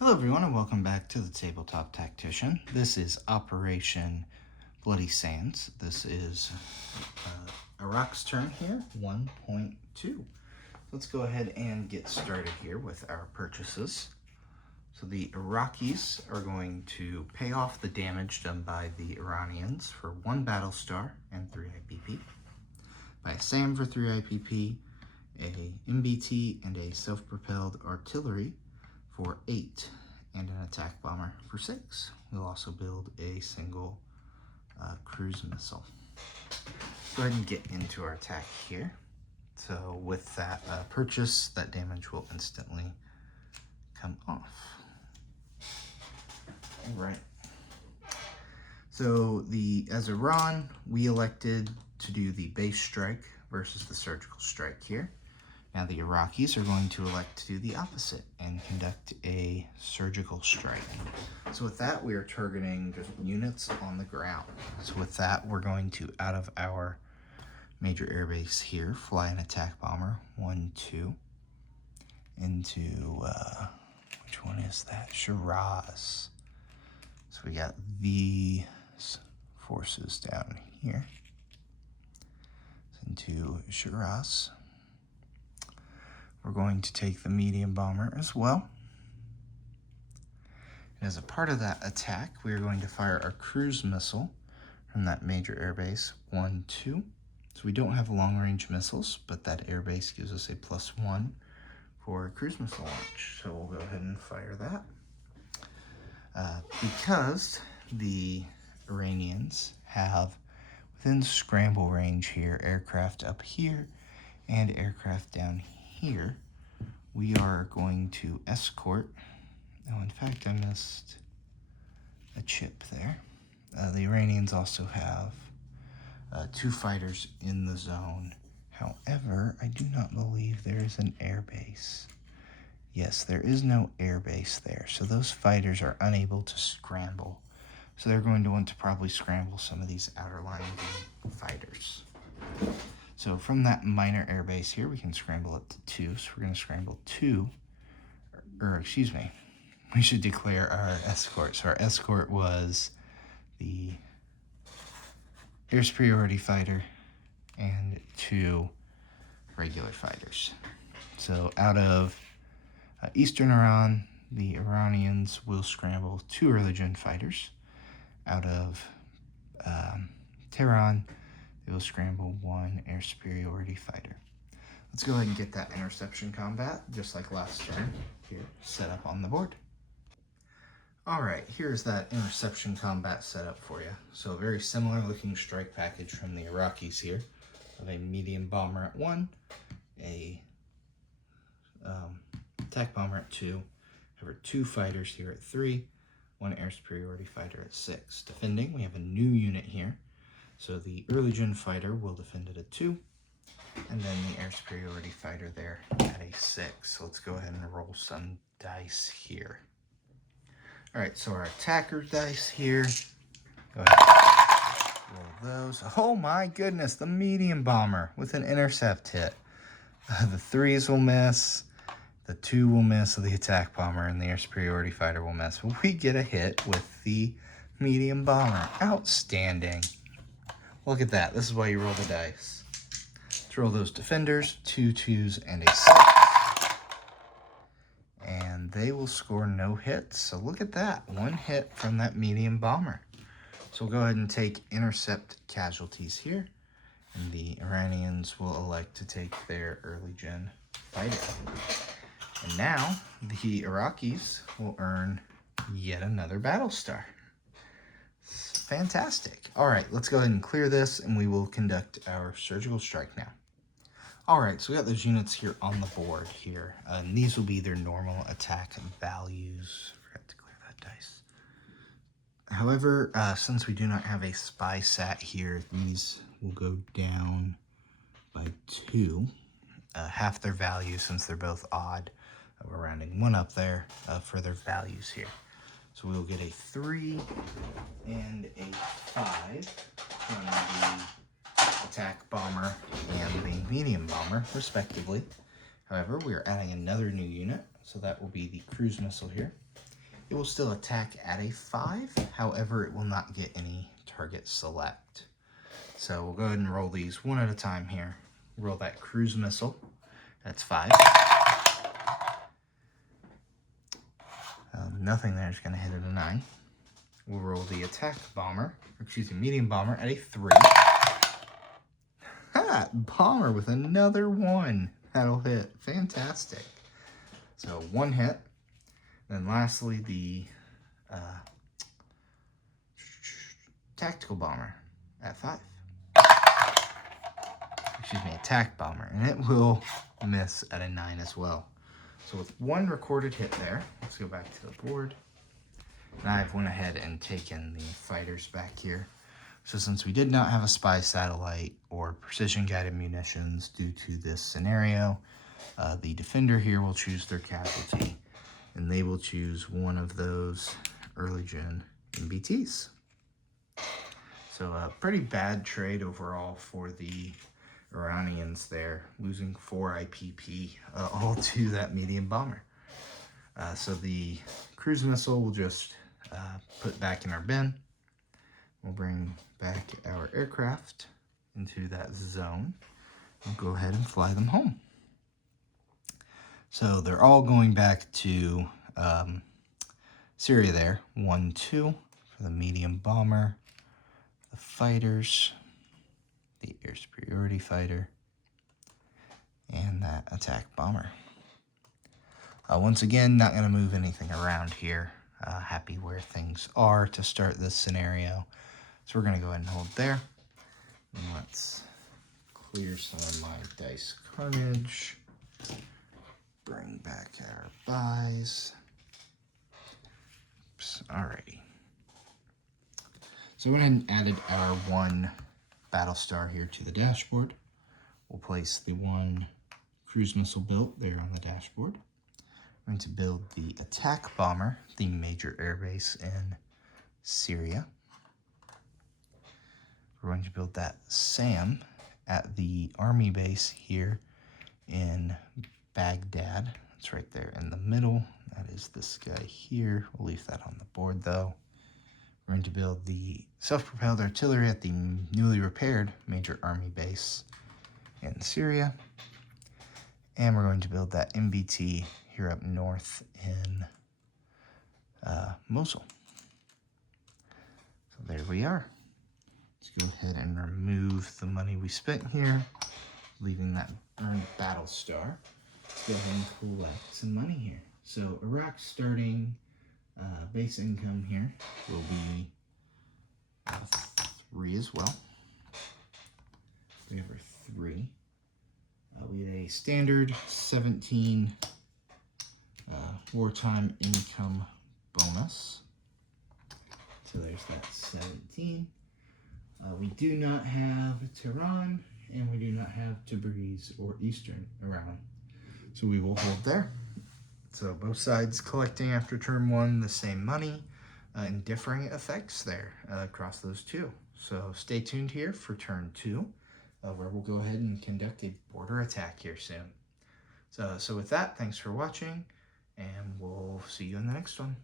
Hello everyone and welcome back to the Tabletop Tactician. This is Operation Bloody Sands. This is Iraq's turn here, 1.2. Let's go ahead and get started here with our purchases. So the Iraqis are going to pay off the damage done by the Iranians for 1 battle star and 3 IPP. Buy a SAM for 3 IPP, a MBT, and a self-propelled artillery for 8, and an attack bomber for 6. We'll also build a single cruise missile. Go ahead and get into our attack here. So with that purchase, that damage will instantly come off. All right. So as Iran, we elected to do the base strike versus the surgical strike here. Now the Iraqis are going to elect to do the opposite and conduct a surgical strike. So with that, we are targeting just units on the ground. So with that, we're going to, out of our major airbase here, fly an attack bomber, 1, 2, into, which one is that? Shiraz. So we got these forces down here. Into Shiraz. We're going to take the medium bomber as well. And as a part of that attack, we are going to fire our cruise missile from that major airbase, 1, 2. So we don't have long-range missiles, but that airbase gives us a +1 for cruise missile launch. So we'll go ahead and fire that. Because the Iranians have, within scramble range here, aircraft up here and aircraft down here, we are going to escort. Oh, in fact, I missed a chip there. The Iranians also have 2 fighters in the zone. However, I do not believe there is an airbase. Yes, there is no airbase there, so those fighters are unable to scramble. So they're going to want to probably scramble some of these outer line fighters. So from that minor airbase here, we can scramble up to 2. So we're going to scramble 2, we should declare our escort. So our escort was the air superiority fighter and 2 regular fighters. So out of Eastern Iran, the Iranians will scramble 2 early gen fighters. Out of Tehran, they will scramble 1 air superiority fighter. Let's go ahead and get that interception combat, just like last turn, here, set up on the board. All right, here's that interception combat setup for you. So a very similar looking strike package from the Iraqis here, of a medium bomber at 1, a attack bomber at 2, over 2 fighters here at 3, 1 air superiority fighter at 6. Defending, we have a new unit here. So the early gen fighter will defend it at 2, and then the air superiority fighter there at a 6. So let's go ahead and roll some dice here. All right, so our attacker dice here. Go ahead, roll those. Oh my goodness, the medium bomber with an intercept hit. The 3s will miss, the 2 will miss, so the attack bomber and the air superiority fighter will miss. But we get a hit with the medium bomber. Outstanding. Look at that. This is why you roll the dice. Let's roll those defenders, 2 2s and a 6. And they will score no hits. So look at that. 1 hit from that medium bomber. So we'll go ahead and take intercept casualties here. And the Iranians will elect to take their early gen fighter. And now the Iraqis will earn yet another battle star. Fantastic. All right, let's go ahead and clear this and we will conduct our surgical strike now. All right, so we got those units here on the board here. And these will be their normal attack values. Forgot to clear that dice. However, since we do not have a spy sat here, these will go down by 2. Half their value since they're both odd. We're rounding 1 up there for their values here. So we'll get a 3 and a 5 from the attack bomber and the medium bomber, respectively. However, we are adding another new unit, so that will be the cruise missile here. It will still attack at a 5, however, it will not get any target select. So we'll go ahead and roll these one at a time here. Roll that cruise missile, that's 5. Nothing there is going to hit at a 9. We'll roll the attack bomber, medium bomber at a 3. Ha! Bomber with another 1. That'll hit. Fantastic. So 1 hit. Then lastly, the tactical bomber at 5. Attack bomber. And it will miss at a 9 as well. So with 1 recorded hit there, let's go back to the board. And I've went ahead and taken the fighters back here. So since we did not have a spy satellite or precision guided munitions due to this scenario, the defender here will choose their casualty, and they will choose one of those early gen MBTs. So a pretty bad trade overall for the Iranians there, losing 4 IPP, all to that medium bomber. So the cruise missile will just put back in our bin. We'll bring back our aircraft into that zone. We'll go ahead and fly them home. So they're all going back to Syria there. 1, 2 for the medium bomber, the fighters, the air superiority fighter, and that attack bomber. Once again, not going to move anything around here. Happy where things are to start this scenario. So we're going to go ahead and hold there. And let's clear some of my dice carnage. Bring back our buys. Oops, alrighty. So we went ahead and added our 1 Battlestar here to the dashboard. We'll place the 1 cruise missile built there on the dashboard. We're going to build the attack bomber, the major airbase in Syria. We're going to build that SAM at the army base here in Baghdad. It's right there in the middle. That is this guy here. We'll leave that on the board though. We're going to build the self-propelled artillery at the newly repaired major army base in Syria. And we're going to build that MBT here up north in Mosul. So there we are. Let's go ahead and remove the money we spent here, leaving that burned Battlestar. Let's go ahead and collect some money here. So Iraq's starting base income here will be 3 as well. We have our 3. We had a standard 17 wartime income bonus. So there's that 17. We do not have Tehran, and we do not have Tabriz or Eastern Iran. So we will hold there. So both sides collecting after turn 1 the same money, and differing effects there across those 2. So stay tuned here for turn 2, where we'll go ahead and conduct a border attack here soon. So with that, thanks for watching, and we'll see you in the next one.